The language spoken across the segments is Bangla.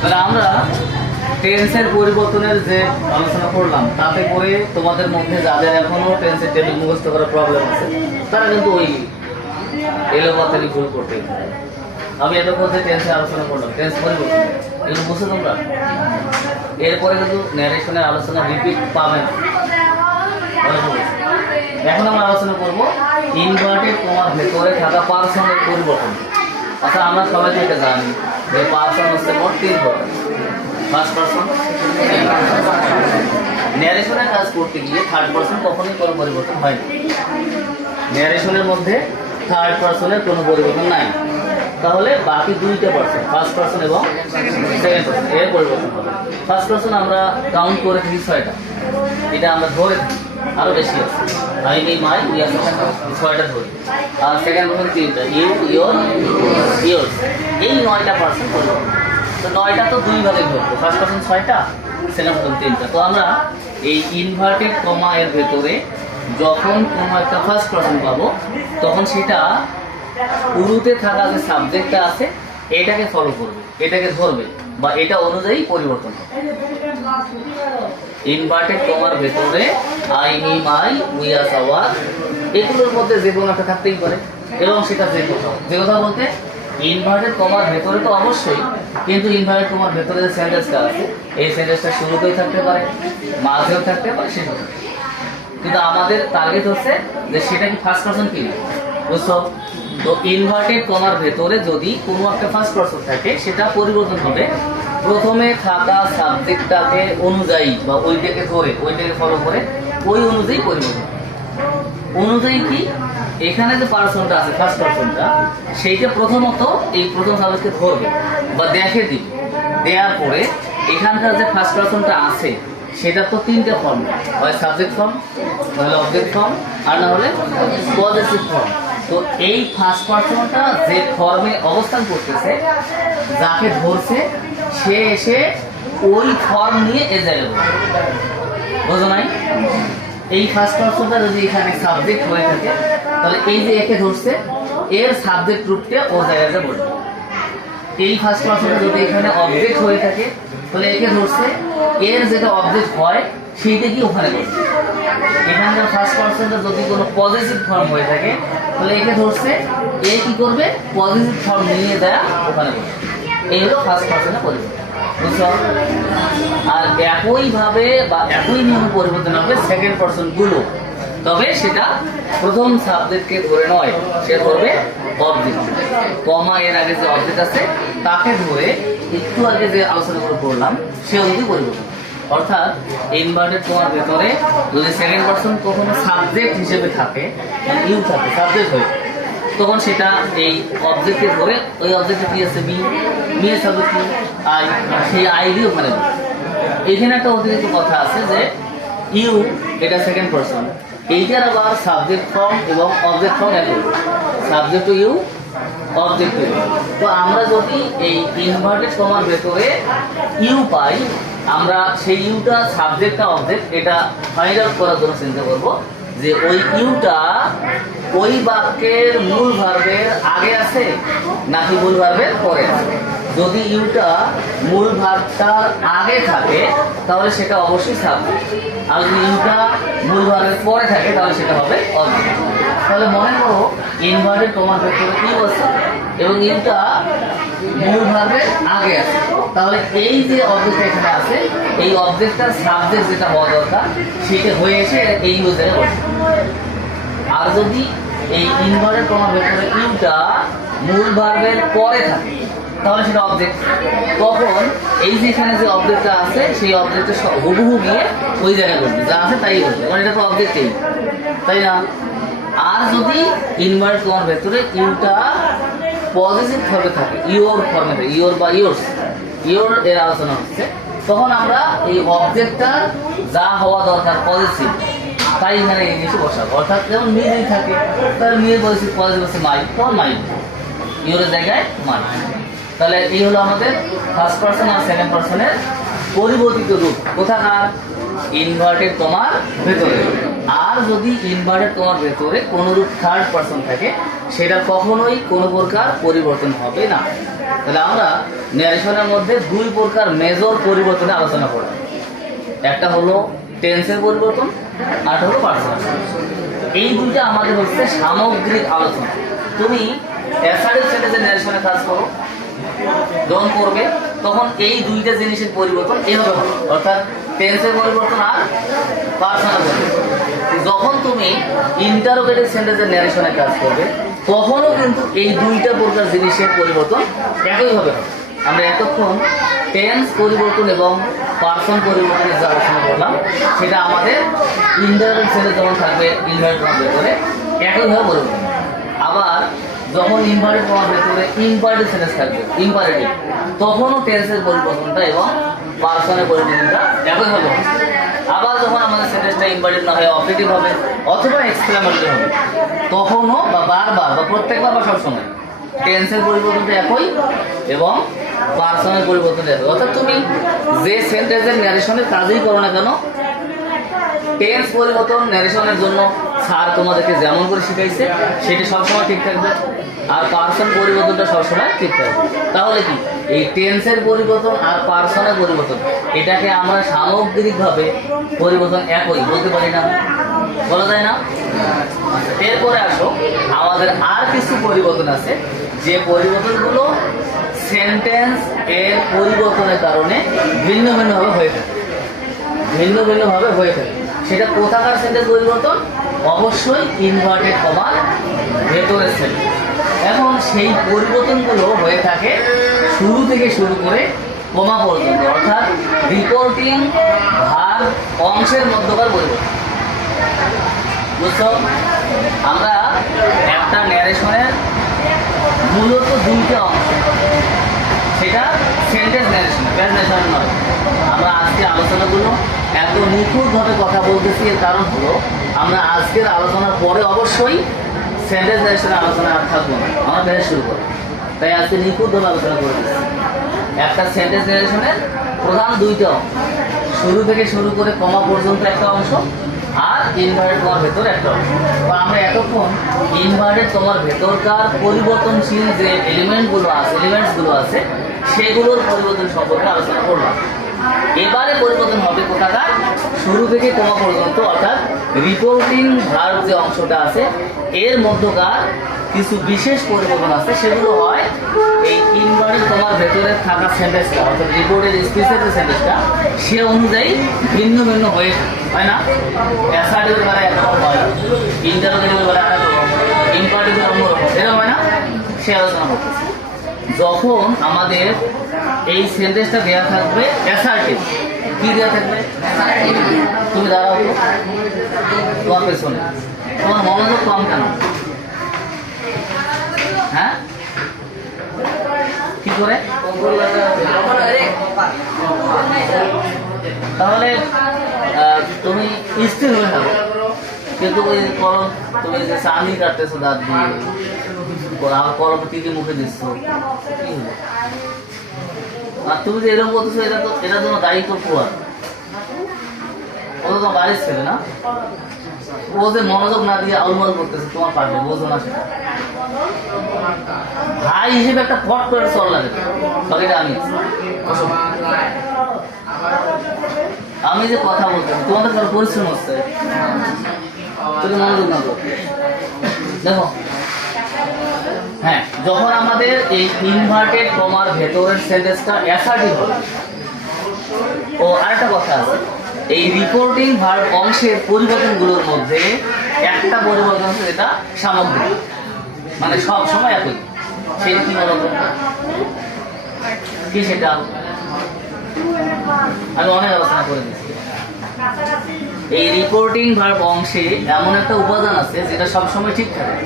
তাহলে আমরা টেন্সের পরিবর্তনের যে আলোচনা করলাম তাতে করে তোমাদের মধ্যে যাদের এখনো টেন্সের টেবিল মুখস্থ করার প্রবলেম আছে তারা কিন্তু ওই এলোপাতারি ভুল করতে পারে। আমি এতক্ষণ যে টেন্সের আলোচনা করলাম টেন্স পরিবর্তন এগুলো বুঝছো তোমরা। এরপরে কিন্তু ন্যারেশনের আলোচনা রিপিট পাবে না। এখন আমরা আলোচনা করবো ইনভার্টেড কমার ভেতরে থাকা পার্সনের পরিবর্তন। আচ্ছা আমরা সবাই থেকে জানি যে পার্সন হচ্ছে মোট 3 ধরনের। ফার্স্ট পার্সন, ন্যারেশনের কাজ করতে গিয়ে থার্ড পার্সন কখনোই কোনো পরিবর্তন হয় না। ন্যারেশনের মধ্যে থার্ড পার্সনের কোনো পরিবর্তন নাই। তাহলে বাকি 2টা পার্সন ফার্স্ট পার্সন এবং সেকেন্ড পার্সন এর পরিবর্তন হবে। ফার্স্ট পার্সন আমরা কাউন্ট করে থাকি 6টা, এটা আমরা ধরে থাকি, আরো বেশি আছে। আই মি মাই উই আর 6টা ধরি। আর সেকেন্ড পার্সন 3টা, ইউ ইয়োর ইয়োর্স, এই 9টা পার্সন পরিবর্তন। তো 9টা তো 2 ভাগে ধরবো, ফার্স্ট পার্সন 6টা, সেকেন্ড পার্সন 3টা। তো আমরা এই ইনভার্টেড কমা এর ভেতরে যখন কোনো একটা ফার্স্ট পার্সন পাবো তখন সেটা শুরুতে থাকা যে সাবজেক্টটা আছে এটাকে ফলো করবে, এটাকে ধরবে বা এটা অনুযায়ী পরিবর্তন হবে। ইনভার্টেড কমার ভেতরে আই মি মাই উই আর আওয়ার এগুলোর মধ্যে যে কোনো একটা থাকতেই পারে এবং সেটা যে কথা বলতে ইনভার্টেড কমার ভেতরে তো অবশ্যই, কিন্তু ইনভার্টেড কমার ভেতরে যে সেন্টেন্সটা আছে এই সেন্টেন্সটা শুরুতেও থাকতে পারে, মাঝেও থাকতে পারে, শেষেও থাকতে পারে। কিন্তু আমাদের টার্গেট হচ্ছে যে সেটা কি ফার্স্ট পারসন কিনা, বুঝছো? তো ইনভার্টেড কমার ভেতরে যদি কোনো একটা ফার্স্ট পারসন থাকে সেটা পরিবর্তন হবে প্রথমে থাকা সাবজেক্টটাকে অনুযায়ী বা ওইটাকে ধরে ওইটাকে ফলো করে ওই অনুযায়ী পরিবর্তন। অনুযায়ী কি, এখানে যে পার্সনটা আছে ফার্স্ট পার্সনটা সেইটা প্রথমত এই প্রথম সাবজেক্টকে ধরবে বা দেখে দিবে, দেওয়ার পরে এখানকার যে ফার্স্ট পার্সনটা আছে সেটা তো 3টে ফর্ম, হয় সাবজেক্ট ফর্ম, নাহলে অবজেক্ট ফর্ম, আর না হলে পজিটিভ ফর্ম। তো এই ফার্স্ট পার্সনটা যে ফর্মে অবস্থান করতেছে যাকে ধরছে সে এসে ওই ফর্ম নিয়ে এ জায়গায় বোঝো নাই? এই ফার্স্ট পার্সনটা যদি এখানে সাবজেক্ট হয়ে থাকে তাহলে এই যে একে ধরছে এর সাবজেক্ট রূপটা ও জায়গাতে বলবে। এই ফার্স্ট পার্সনটা যদি এখানে অবজেক্ট হয়ে থাকে তাহলে একে ধরছে এর যেটা অবজেক্ট হয় সেইটা কি ওখানে বলবে। এখানকার ফার্স্ট পার্সনটা যদি কোনো পজিটিভ ফর্ম হয়ে থাকে তাহলে একে ধরছে এ কি করবে, পজিটিভ ফর্ম নিয়ে দেয়া ওখানে বলবে। এই হলো ফার্স্ট পার্সনের পরিবর্তন, বুঝছো? আর একইভাবে বা একই নিয়মে পরিবর্তন হবে সেকেন্ড পার্সন গুলো, তবে সেটা প্রথম সাবজেক্টকে ধরে নয়, সে ধরবে অবজেক্ট। কমা এর আগে যে অবজেক্ট আছে তাকে ধরে একটু আগে যে আলোচনা করে পড়লাম সে অনুযায়ী পরিবর্তন। অর্থাৎ ইনভার্টেড কমার ভেতরে যদি সেকেন্ড পার্সন কখনো সাবজেক্ট হিসেবে থাকে, ইউ থাকে, সাবজেক্ট হয়ে, তখন সেটা এই অবজেক্টকে ধরে ওই অবজেক্টে কি আছে মি, মি এর সাবজেক্ট কি আই, সেই আই দিয়ে ওখানে বলবে। এখানে একটা অতিরিক্ত কথা আছে যে ইউ এটা সেকেন্ড পার্সন, এইটার আবার সাবজেক্ট ফর্ম এবং অবজেক্ট ফর্ম একই, subject to you, object to you. তো আমরা যদি এই ইনভার্টেড কমার ভেতরে ইউ পাই, আমরা সেই ইউটা সাবজেক্টটা অবজেক্ট এটা ফাইন্ড আউট করার জন্য চিন্তা করবো যে ওই ইউটা ওই বাক্যের মূল ভার্বের আগে আছে নাকি মূল ভার্বের পরে আছে। যদি ইউটা মূল ভার্বটার আগে থাকে তাহলে সেটা অবশ্যই সাবজেক্ট, আর যদি ইউটা মূল ভার্বের পরে থাকে তাহলে সেটা হবে অবজেক্ট। তাহলে মনে করো ইনভার্টেড কমার ভেতরে ইউ আছে এবং ইউটা মূল ভার্বের আগে আছে, তাহলে এই যে অবজেক্ট এখানে আছে এই অবজেক্টটার সাবজেক্ট যেটা হওয়া দরকার সেটা হয়ে এসে এই ইউ জায়গায় বসে। আর যদি এই ইনভার্টেড কমার ভেতরে ইউটা মূল ভার্বের পরে থাকে তাহলে সেটা অবজেক্ট, তখন এই যে এখানে যে অবজেক্টটা আছে সেই অবজেক্টের হুবহু গিয়ে ওই জায়গায় বসবে, যা আছে তাই বসবে, কারণ এটা তো অবজেক্টেই, তাই না? আর যদি ইনভার্টেড কমার ভেতরে ইউটা পজিটিভ ফর্মে থাকে, ইওর ফর্মে থাকে, ইওর বা ইয়োর্স, ইওর এর আলোচনা হচ্ছে, তখন আমরা এই অবজেক্টটা যা হওয়া দরকার পজিটিভ তাই এখানে ইংলিশে বসাবো। অর্থাৎ যেমন মি যদি থাকে তাহলে মিয়ের পজিটিভ হচ্ছে মাই, তখন মাই, ইওরের জায়গায় মাই। তাহলে এই হলো আমাদের ফার্স্ট পার্সন আর সেকেন্ড পার্সনের পরিবর্তিত রূপ কোথাকার, ইনভার্টেড কমার ভেতরে। আর যদি ইনভার্টেড কমার ভেতরে কোনরূপ থার্ড পার্সন থাকে, সেটা কখনোই কোনো প্রকার পরিবর্তন হবে না। তাহলে আমরা ন্যারেশনের মধ্যে দুই প্রকার মেজর পরিবর্তনে আলোচনা করলাম। একটা হলো টেন্সের পরিবর্তন, আর হলো পার্সোনাল। এই দুইটা আমাদের হচ্ছে সামগ্রিক আলোচনা। তুমি অ্যাসার্টিভ সেন্টেন্সের ন্যারেশনে কাজ করো, যখন করবে তখন এই দুইটা জিনিসের পরিবর্তন এভাবে হবে, অর্থাৎ টেন্সের পরিবর্তন আর পার্সোনাল পরিবর্তন। যখন তুমি ইন্টারোগেটিভ সেন্টেন্সের ন্যারেশনে কাজ করবে তখনও কিন্তু এই দুইটা প্রকার জিনিসের পরিবর্তন একইভাবে হবে। আমরা এতক্ষণ টেন্স পরিবর্তন এবং পার্সন পরিবর্তনের যে আলোচনা করলাম, সেটা আমাদের ইন্টারোগেটিভ সেন্টেন্স যখন থাকবে ইনভার্টেড কমার ভেতরে একইভাবে পরিবর্তন। আবার যখন ইনভার্টেড কমার ভেতরে ইম্পারেটিভ সেন্টেন্স থাকবে, ইম্পারেটিভ, তখনও টেন্সের পরিবর্তনটা এবং পার্সনের পরিবর্তনটা একইভাবে হবে। আবার যখন আমাদের সেন্টেন্সটা ইম্পারেটিভ না হয় অপারেটিভ হবে অথবা এক্সক্লেমেটরি হবে, তখনও বা বারবার বা প্রত্যেকবার বা সবসময় টেন্সের পরিবর্তনটা একই এবং পার্সনের পরিবর্তনটা একই। অর্থাৎ তুমি যে সেন্টেন্সের ন্যারেশনের কাজই করো না কেন, টেন্স পরিবর্তন ন্যারেশনের জন্য স্যার তোমাদেরকে যেমন করে শিখাইছে সেটা সবসময় ঠিক থাকবে, আর পার্সন পরিবর্তনটা সবসময় ঠিক থাকবে। তাহলে কি এই টেন্সের পরিবর্তন আর পার্সনের পরিবর্তন এটাকে আমরা সামগ্রিকভাবে পরিবর্তন একই বলতে পারি না, বলা যায় না? এরপরে আসো, আমাদের আর কিছু পরিবর্তন আছে যে পরিবর্তনগুলো সেন্টেন্স এর পরিবর্তনের কারণে ভিন্ন ভিন্নভাবে হয়ে থাকে, ভিন্ন ভিন্নভাবে হয়ে থাকে। সেটা কোথাকার সেন্টেন্স পরিবর্তন? অবশ্যই ইনভার্টেড কমার ভেতরের সেন্টেন্স। এখন সেই পরিবর্তনগুলো হয়ে থাকে শুরু থেকে শুরু করে কমা পর্যন্ত, অর্থাৎ রিপোর্টিং ভার অংশের মধ্যকার পরিবর্তন। বুঝছো? আমরা একটা ন্যারেশনের মূলত দুইটা অংশ, সেটা সেন্টেন্স ন্যারেশন, প্যাজ ন্যারেশন নয়। আমরা আজকে আলোচনাগুলো এত নিখুঁতভাবে কথা বলতেছি, এর কারণ হলো আমরা আজকের আলোচনার পরে অবশ্যই সেন্টেন্স ন্যারেশনের আলোচনা আর থাকবো না, আমরা প্যাজ শুরু করবো। তাই আজকে নিখুঁতভাবে আলোচনা করতেছি। একটা সেন্টেন্স ন্যারেশনের প্রধান দুইটা অংশ, শুরু থেকে শুরু করে কমা পর্যন্ত একটা অংশ, আর ইনভার্টেড কমার ভেতর একটা অংশ। তো আমরা এতক্ষণ ইনভার্টেড কমার ভেতরকার পরিবর্তনশীল যে এলিমেন্টসগুলো আছে সেগুলোর পরিবর্তন সম্পর্কে আলোচনা করলাম। এবারে পরিবর্তন হবে কোথাকার? শুরু থেকে কমা পর্যন্ত, অর্থাৎ রিপোর্টিং ভার্ব যে অংশটা আছে এর মধ্যকার কিছু বিশেষ পরিবর্তন আছে। সেগুলো হয় এই ইনভার্টেড কমার ভেতরে থাকা সেন্টেন্সটা, অর্থাৎ রিপোর্টের স্পিচের যে সেন্টেন্সটা সে অনুযায়ী ভিন্ন ভিন্ন হয়ে হয় না? অ্যাসার্টিভের বেলা একরকম হয়, ইন্টারোগেটিভের বেলা একরকম, ইম্পারেটিভের অন্যরকম, এরকম হয় না? সে আলোচনা করতেছে। যখন আমাদের এই সেন্টেন্সটা দেওয়া থাকবে অ্যাসার্টিভ, কি দেওয়া থাকবে? তুমি দাঁড়াও তো, তোমার পেছনে তোমার মনোযোগ কম কেন? হ্যাঁ, কি করে? তাহলে তুমি স্থির হয়ে থাকো, কিন্তু ওই কলম তুমি যে চানি কাটতেছো দাঁত দিয়ে, কলম টিকে মুখে দিচ্ছ, কি হলো? আর তুমি যে এরকম করতেছো, এটার জন্য দায়ী তো পুয়ার, ও তো তোমার বাড়ির ছেলে না? ও যে মনোযোগ না দিয়ে আউলমাল করতেছে তোমার পাশে, বোঝো না সেটা? ভাই হিসেবে একটা ফট করে চল লাগে, বাকিটা আমি যে কথা বলতেছি তোমাদের কারো পরিশ্রম হচ্ছে, তুমি মনোযোগ না করো। দেখো, হ্যাঁ, যখন আমাদের এই ইনভার্টেড কমার ভেতরের সেন্টেন্সটা অ্যাসার্টিভ হবে। ও আরেকটা কথা আছে, এই রিপোর্টিং ভার্ব অংশের পরিবর্তনগুলোর মধ্যে একটা পরিবর্তন আছে যেটা সামগ্রিক, মানে সব সময় একই। সেটা কি বলতো? কি সেটা? আমি অনেক আলোচনা করে দিচ্ছি। এই রিপোর্টিং ভার্ব অংশে এমন একটা উপাদান আছে যেটা সবসময় ঠিক থাকে,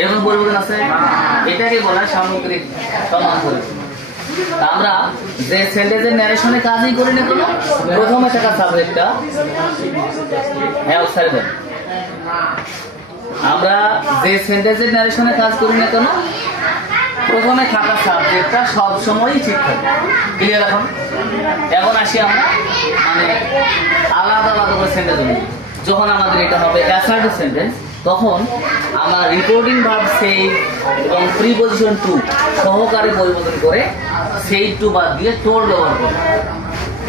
এরকম পরিবর্তন আছে, এটাকে বলা হয় সামগ্রিক সমান পরিবর্তন। আমরা যে সেন্টেন্সের ন্যারেশনে কাজই করি না কেন, প্রথমে থাকা সাবজেক্টটা আমরা যে সেন্টেন্সের ন্যারেশনে কাজ করি না কেন প্রথমে থাকা সাবজেক্টটা সব সময়ই ঠিক থাকে। ক্লিয়ার? এখন আসি আমরা মানে আলাদা আলাদা করে সেন্টেন্স অনুযায়ী। যখন আমাদের এটা হবে অ্যাসার্টিভ সেন্টেন্স, তখন আমার রিপোর্টিং ভার্ব সেই এবং প্রিপজিশন টু সহকারে পরিবর্তন করে সেই টু বাদ দিয়ে টোল ব্যবহার করব।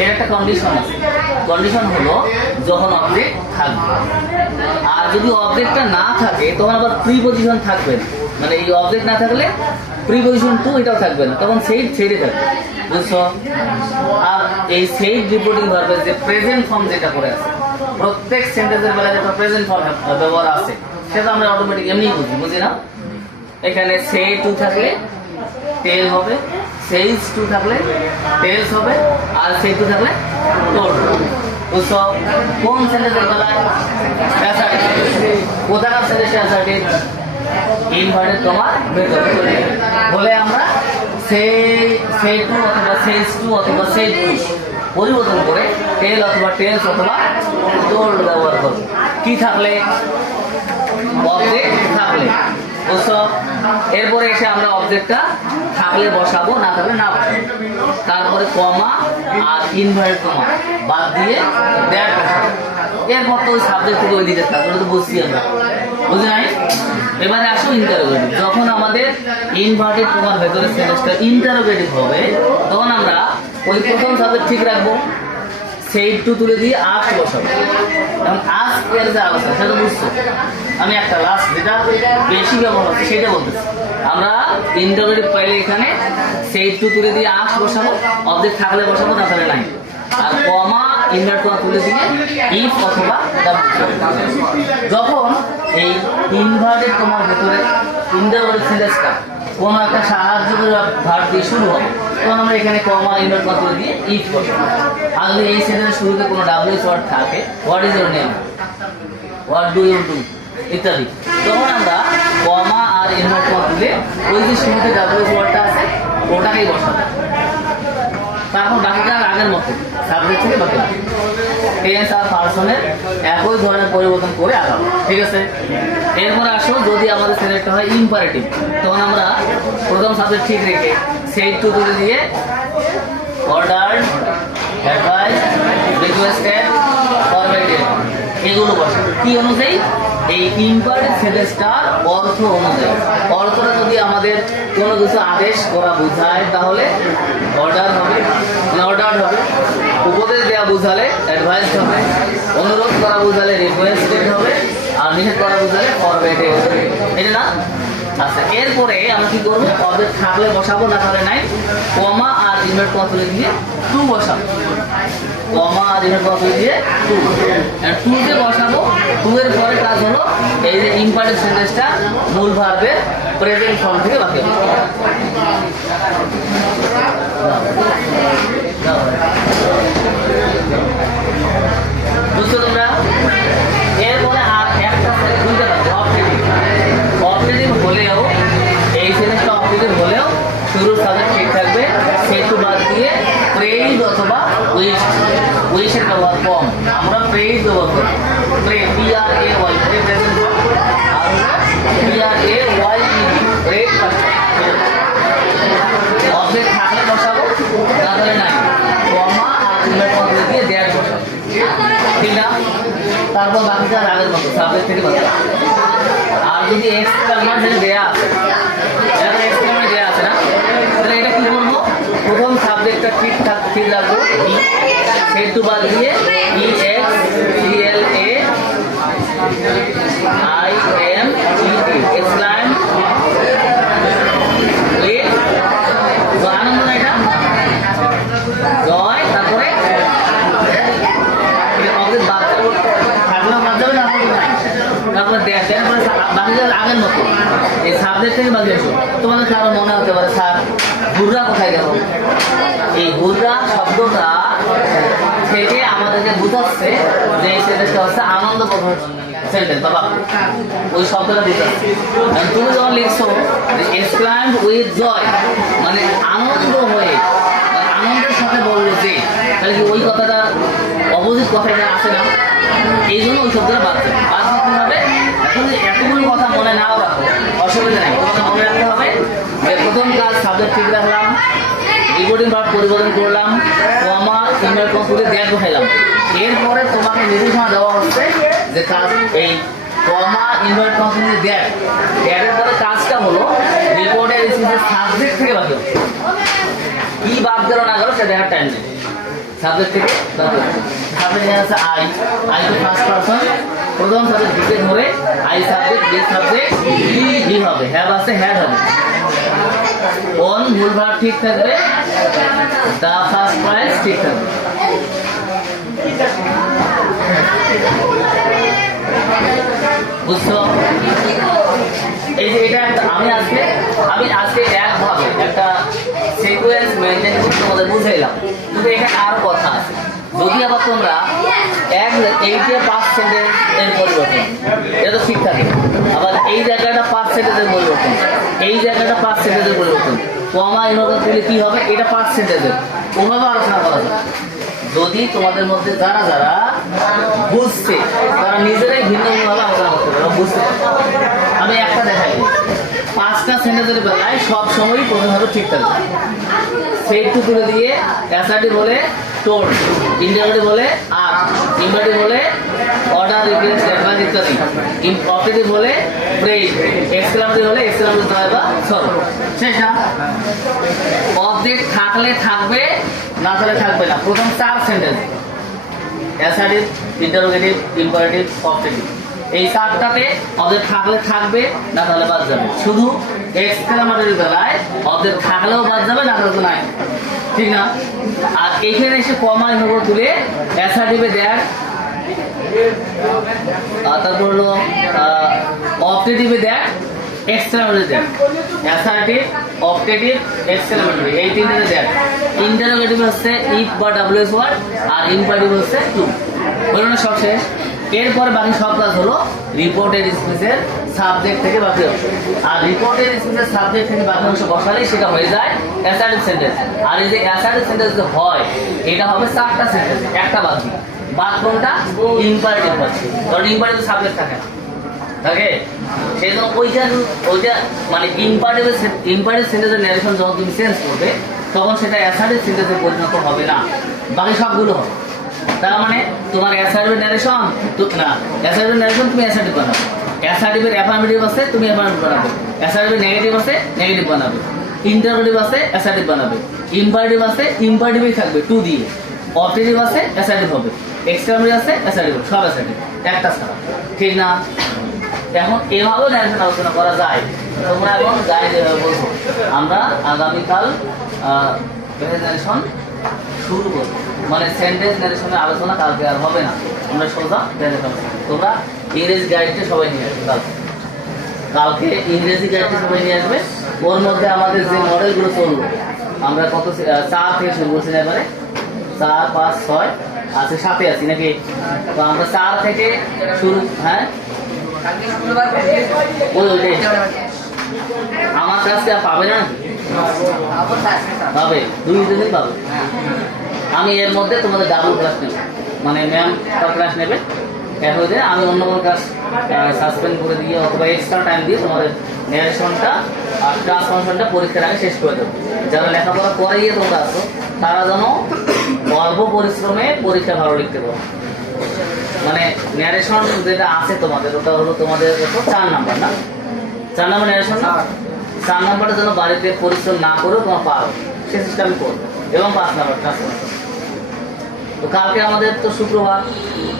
এর একটা কন্ডিশন আছে। কন্ডিশন হলো যখন অবজেক্ট থাকবে, আর যদি অবজেক্টটা না থাকে তখন আবার প্রিপজিশন থাকবে না। মানে এই অবজেক্ট না থাকলে প্রিপজিশন টু এটাও থাকবে না, তখন সেই ছেড়ে থাকবে। বুঝছো? আর এই সেই রিপোর্টিং ভার্বের যে প্রেজেন্ট ফর্ম যেটা করে আছে, প্রত্যেক সেন্টেন্সের বেলায় যেটা প্রেজেন্ট ফর্ম ব্যবহার আছে সেটা আমরা অটোমেটিক এমনি বুঝি না? এখানে সেই টু থাকলে টেল হবে, সেইজ টু থাকলে টেলস হবে, আর সেই টু থাকলে টোল্ড। বুঝছো? কোন সেন্টেন্সের বেলায় অ্যাসার্টিভ, কোথাকার সেন্টেন্সে অ্যাসার্টিভ? ইনভার্টেড কমার ভেতরে বলে আমরা সেই টু অথবা সেইজ টু অথবা সেই টু পরিবর্তন করে টেল অথবা টেলস অথবা টোল্ড ব্যবহার করব। কি থাকলে? অবজেক্ট থাকলে। বুঝছো? এরপরে এসে আমরা অবজেক্টটা থাকলে বসাবো, না থাকলে না বসাবো। তারপরে কমা আর ইনভার্টেড কমা বাদ দিয়ে দ্যাট বসাবো। এরপর তো ওই সাবজেক্ট থেকে ওই দিকে থাকবে, তো বুঝছি আমরা। বুঝি নাই? এবারে আসো ইন্টারোগেটিভ। যখন আমাদের ইনভার্টেড কমার ভেতরে সেন্টেন্সটা ইন্টারোগেটিভ হবে, তখন আমরা ওই প্রথম সাবজেক্ট ঠিক রাখবো, সেই টু তুলে দিয়ে আস্ক বসাবো। এখন আস্ক এর যে আলোচনা সেটা বুঝছো। আমি একটা লাস্ট যেটা বেশি ব্যবহার হচ্ছে সেটা বলতেছি। আমরা ইন্টারোগেটিভ পাইলে এখানে সেই টু তুলে দিয়ে আস্ক বসাবো, অবজেক্ট থাকলে বসাবো, না থাকলে নাই। আর কমা ইনভার্ট কমা তুলে দিয়ে ইফ অথবা যখন এই ইনভার্টেড কমার ভেতরে ইন্টারোগেটিভ সেন্টেন্সটা কোনো একটা সাহায্যকারী ভার্ব দিয়ে শুরু হবে, তখন আমরা এখানে কমা ইনভার্ট কমা তুলে দিয়ে ইফ বসাবো। আর যদি এই সেন্টেন্সের শুরুতে কোনো ডাব্লিউএস ওয়ার্ড থাকে, what is your name, what do you do ইত্যাদি, তখন আমরা কমা আর ইনভার্ট কমা তুলে ওই যে শুরুতে ডাব্লিউএস ওয়ার্ডটা আছে ওটাকেই বসাবো। তারপর বাকিটা আগের মতো সাবজেক্ট থেকে বাকি টেন্স আর পারসনের একই ধরনের পরিবর্তন করে আগাবো। ঠিক আছে? এরপরে আসো যদি আমাদের সেলেক্ট হয় ইম্পারেটিভ, তখন আমরা প্রথম সাবজেক্ট ঠিক রেখে সেই টু তুলে দিয়ে অর্ডার, অ্যাডভাইস, রিকোয়েস্টেড, ফরম্যাটেড এগুলো বসে। কি অনুযায়ী? এই ইম্পারেটিভ সেন্টেন্সটার অর্থ অনুযায়ী। অর্থটা যদি আমাদের কোনো কিছু আদেশ করা বোঝায় তাহলে অর্ডার হবে, অর্ডার হবে। উপদেশ দেওয়া বোঝালে অ্যাডভাইস হবে, অনুরোধ করা বোঝালে রিকোয়েস্টেড হবে, আর নিষেধ করা বোঝালে ফরম্যাটেড হবে। এটা না? আচ্ছা, এরপরে আমরা কি করবো? অবজেক্ট থাকলে বসাবো, না থাকলে নাই। কমা আর ইনভার্ট কমা তুলে দিয়ে টু বসাবো, কমা আর ইনভার্ট কমা তুলে দিয়ে টু, টু তে বসাবো। টু এর পরে কাজ হলো এই যে ইম্পারেটিভ সেন্টেন্সটা মূল ভার্বের প্রেজেন্ট ফর্ম থেকে বাকি হবে। বুঝছো তোমরা? এরপরে আর একটা দুইটা অবজেক্টিভ। অবজেক্টিভ হলেও এই সেন্টেন্সটা অবজেক্টিভ হলেও শুরুর সাবজেক্ট ঠিক থাকবে, সেটু বাদ দিয়ে প্রেইজ অথবা উইশ, উইশের ব্যবহার কম। আমরা প্রেইজ ব্যবহার করি, pray, PRAY, pray present form, আর PRAYE, প্রেজ ফার্স্ট। অবজেক্ট থাকলে বসাবো, না থাকলে নাই। কমা আর ইনভার্ট কমা দিয়ে দ্যাট বসাবো। ঠিক না? তারপর বাকিটা আগের মতো সাবজেক্ট থেকে বাকি। আর যদি এক্সক্লামেশন দেয়া আছে, এটা এক্সক্লামেশন দেয়া আছে না, তাহলে এটা কি করবো? প্রথম সাবজেক্টটা ঠিক রাখবো, সেই টু বাদ দিয়ে EXCLAIMET, এক্সক্লাইম উইথ আনন্দ না এটা জয়, তারপরে অবজেক্ট বাদ থাকলেও বাদ যাবে, না তারপরে বাকি আগের মতো এই সাবজেক্ট থেকে বাকি আসো। তোমাদের কারো মনে হতে পারে স্যার ঘুররা কোথায় গেল? এই ঘুররা শব্দটা থেকে আমাদেরকে বুঝাচ্ছে যে এই সেন্টেন্সটা হচ্ছে আনন্দ প্রকাশ সেন্টেন্স বাবা, ওই শব্দটা বুঝাচ্ছে। তুমি যখন লিখছো এক্সক্লাইমড উইথ জয়, মানে আনন্দ হয়ে, আনন্দের সাথে বললো যে, তাহলে কি ওই কথাটা অপোজিট কথাটা আসে না? এই জন্য ওই শব্দটা বাদ দিতে হবে। এখন এতগুলো কথা মনে নাও রাখো, অসুবিধা নেই। তোমাকে মনে রাখতে হবে যে প্রথম উদ্বোধন করলাম, কমা ইনভার্ট কমা তুলে দ্যাট বসাইলাম। এরপরে তোমাকে নির্দেশনা দেওয়া হচ্ছে যে কাজ এই কমা ইনভার্ট কমা তুলে দ্যাট দ্যাটের পরে কাজটা হলো রিপোর্টের রিসিভের সাবজেক্ট থেকে বাদ দেবো। কি বাদ গেল না গেল সেটা দেখার টাইম নেই। সাবজেক্ট থেকে বাদ দেবো। সাবজেক্ট আছে আই টু ফার্স্ট পারসন, প্রথম সাবজেক্ট দিকে ধরে আই সাবজেক্ট যে সাবজেক্ট হি হবে, হ্যাভ আছে হ্যাড হবে। কোন মূল ভাব ঠিক থাকবে, দা ফার্স্ট প্রাইস ঠিক থাকবে। বুঝছো? এই যে এটা একটা আমি আজকে একভাবে একটা সিকোয়েন্স মেনটেন করে তোমাদের বুঝাইলাম, কিন্তু এখানে আরো কথা আছে। যদি আবার তোমরা এইটে 5% এর পরিবর্তন, এটা তো ঠিক থাকে। আবার এই জায়গাটা 5% এর পরিবর্তন, এই জায়গাটা 5% এর পরিবর্তন, কমা ইনভার্ট দিলে কি হবে, এটা 5% এর, ওভাবে আলোচনা করা যায়। যদি তোমাদের মধ্যে যারা যারা বুঝছে তারা নিজেরাই ভিন্নভাবে আলোচনা করতে পারে, বুঝতে পারে। আমি একটা দেখাই, 5টা সেন্টেন্সের বেলায় সব সময়ই প্রথমভাবে ঠিক থাকবে। সেটু তুলে দিয়ে অ্যাসার্টিভ বলে টোল্ড, ইন্টারোগেটিভ বলে আর, ইম্পারেটিভ বলে অর্ডার, রিপ্লেস, অ্যাডভান্স ইত্যাদি, অপটেটিভ বলে প্রেজ, এক্সক্লামেটিভ বলে এক্সক্লামেটিভ বা সব। শেষ না? অবজেক্ট থাকলে থাকবে, না থাকলে থাকবে না। প্রথম 4 sentence assertive, interrogative, imperative, optative, এই 4টাতে অবজেক্ট থাকলে থাকবে, না থাকলে বাদ যাবে। শুধু এক্সক্লামেটরি বেলায় অবজেক্ট থাকলেও বাদ যাবে, না থাকলে নাই, ঠিক না? আর এখানে এসে কমা ইনভার্ট তুলে অ্যাসার্টিভে দেখ, তারপর হলো অপটেটিভে দেখ, এক্সক্লামেটরি দেখ। অ্যাসার্টিভ, অপটেটিভ, এক্সক্লামেটরি এই তিনটাতে দেখ। ইন্টারোগেটিভ হচ্ছে ইফ বা ডব্লিউএস ওয়ার্ড, আর ইম্পারেটিভ হচ্ছে টু। বলুন না সব শেষ। এরপরে বাকি সব কাজ হলো রিপোর্টেড স্পিচের সাবজেক্ট থেকে বাকি অংশ। আর রিপোর্টেড স্পিচের সাবজেক্ট থেকে বাকি অংশ বসালেই সেটা হয়ে যায় অ্যাসার্টিভ সেন্টেন্স। আর এই যে অ্যাসার্টিভ সেন্টেন্স হয় এটা হবে 4টা সেন্টেন্স, একটা বাদ দিই। বাদ কোনটা? ইম্পারেটিভ হচ্ছে, কারণ ইম্পারেটিভ সাবজেক্ট থাকে না, থাকে। সেই জন্য ওইটা মানে ইম্পারেটিভ সেন্টেন্সের ন্যারেশন যখন তুমি চেঞ্জ করবে তখন সেটা অ্যাসার্টিভ সেন্টেন্সে পরিণত হবে না, বাকি সবগুলো হবে। তার মানে তোমার অ্যাসার্টিভ ন্যারেশন না, অ্যাসার্টিভ ন্যারেশন তুমি অ্যাসার্টিভ বানাবে, অ্যাসার্টিভের অ্যাফার্মেটিভ আছে তুমি অ্যাফার্মেটিভ বানাবে, অ্যাসার্টিভের নেগেটিভ আছে নেগেটিভ বানাবে, ইন্টারোগেটিভ আছে অ্যাসার্টিভ বানাবে, ইম্পারেটিভ আছে ইম্পারেটিভই থাকবে টু দিয়ে, অপটেটিভ আছে অ্যাসার্টিভ হবে, এক্সক্লামেটিভ আছে অ্যাসার্টিভ, সব অ্যাসার্টিভ একটা ছাড়া, ঠিক না? এখন এভাবেও ন্যারেশন আলোচনা করা যায়। তোমরা এখন গাইড বলবো আমরা আগামীকাল ন্যারেশন শুরু করবো, মানে সেন্টেন্স ন্যারেশনের আলোচনা কালকে আর হবে না, আমরা সোজা তোমরা ইংরেজি গাইডটা সবাই নিয়ে আসবে কালকে ইংরেজি গাইডটা সবাই নিয়ে আসবে। ওর মধ্যে আমাদের যে মডেলগুলো চললো আমরা কত 4 থেকে শুরু করছি, এবারে 4, 5, 6 আছে, 7-এ আছি নাকি? তো আমরা 4 থেকে শুরু। হ্যাঁ ওইটাই আমার কাছে পাবে না, পাবে 2 দিন পাবে। আমি এর মধ্যে তোমাদের ডাবল ক্লাস নেব, মানে ম্যাম তার ক্লাস নেবে, এক হয়ে যায়। আমি অন্য কোনো ক্লাস সাসপেন্ড করে দিয়ে অথবা এক্সট্রা টাইম দিয়ে তোমাদের ন্যারেশনটা আর ট্রান্সফরমেশনটা পরীক্ষার আগে শেষ করে দেবো। যারা লেখাপড়া করে গিয়ে তোমরা আসো তারা যেন অল্প পরিশ্রমে পরীক্ষা ভালো লিখতে পারো। মানে ন্যারেশন যেটা আছে তোমাদের ওটা হলো তোমাদের 4 নাম্বার না, 4 নাম্বার ন্যারেশন না, 4 নাম্বারটা যেন বাড়িতে পরিশ্রম না করেও তোমার পারো সে সিস্টেম করবে। এবং 5 নাম্বার ট্রান্সফরমেশন। তো কালকে আমাদের তো শুক্রবার,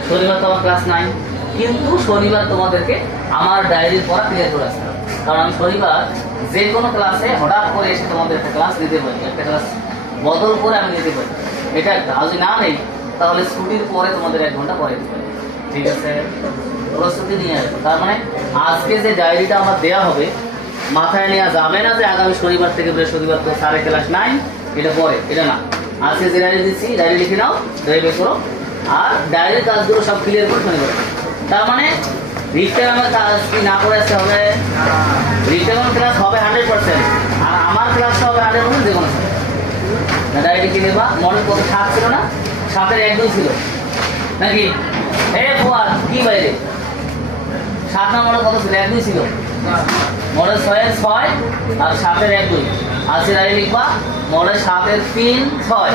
শনিবার তো আমার ক্লাস নাই, কিন্তু শনিবার তোমাদেরকে আমার ডায়েরির পড়া ক্লিয়ার করে আসতে হবে। কারণ আমি শনিবার যে কোনো ক্লাসে হঠাৎ করে এসে তোমাদের একটা ক্লাস দিতে পারি, একটা ক্লাস বদল করে আমি নিতে পারি, এটা একটা। আর যদি না নেই তাহলে ছুটির পরে তোমাদের 1 ঘন্টা পরে দিতে পারি, ঠিক আছে? প্রস্তুতি নিয়ে আসবো। তার মানে আজকে যে ডায়েরিটা আমার দেওয়া হবে মাথায় নেওয়া যাবে না যে আগামী শনিবার থেকে বৃহস্পতিবার তো সারে ক্লাস নাই, এটা পরে, এটা না। আজকে যে ডায়েরি দিচ্ছি ডায়েরি লিখে নাও, ডায়েরি বের করো, আর ডায়েরির কাজগুলো সব ক্লিয়ার করে শনিবার। তার মানে রিটেন আমার কাজ কি না করে আসতে হবে, রিটেন ক্লাস হবে 100%, আর আমার ক্লাসটা হবে 100% যে কোনো ডায়েরি কিনে বা মডেল কত 7 ছিল না, 7-এর 1-2 ছিল নাকি? ফুয়াদ কি বাইরে 7 নম্বরে কত ছিল? 1-2 ছিল। মডেল 6-এর 6 আর 7-এর 1-2 আজকের আগে লিখবা মডেল 7-এর 3-6,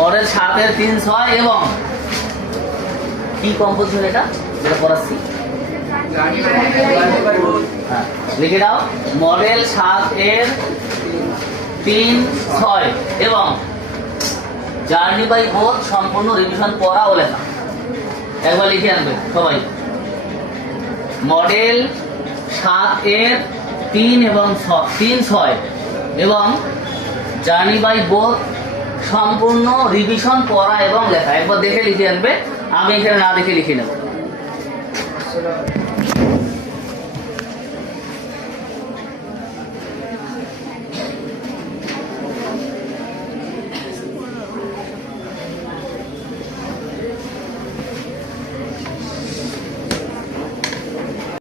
মডেল 7-এর 3-6 এবং কি কম্পোজিশন এটা যেটা পড়াচ্ছি, হ্যাঁ লিখে দাও মডেল 7-এর 3-6 এবং জার্নি বাই বোথ সম্পূর্ণ রিভিশন পড়া ও লেখা। একবার লিখে আনবে সবাই, মডেল 7-এর 3-6 এবং জার্নি বাই বোথ সম্পূর্ণ রিভিশন পড়া এবং লেখা। একবার দেখে লিখে আনবে, আমি এখানে না দেখে লিখে নেব।